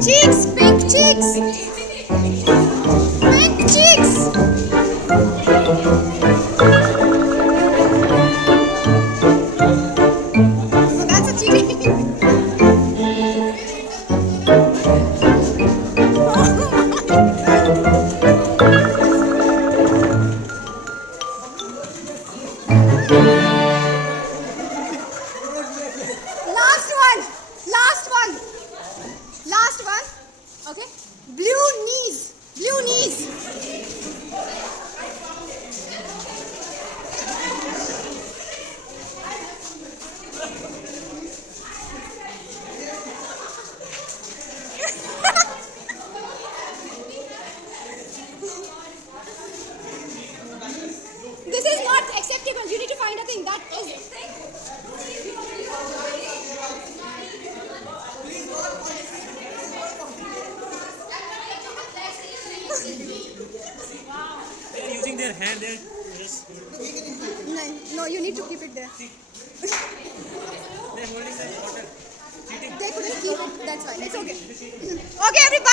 Cheeks, pink cheeks. Pink cheeks. So that's a cheating. Last one. Last one. Last one. Okay. Blue knees. Blue knees. This is not acceptable. You need to find a thing that is. They are using their hand there. Yes. No, you need to keep it there. They're holding the water. They couldn't keep it. That's fine. It's okay. Okay, everybody.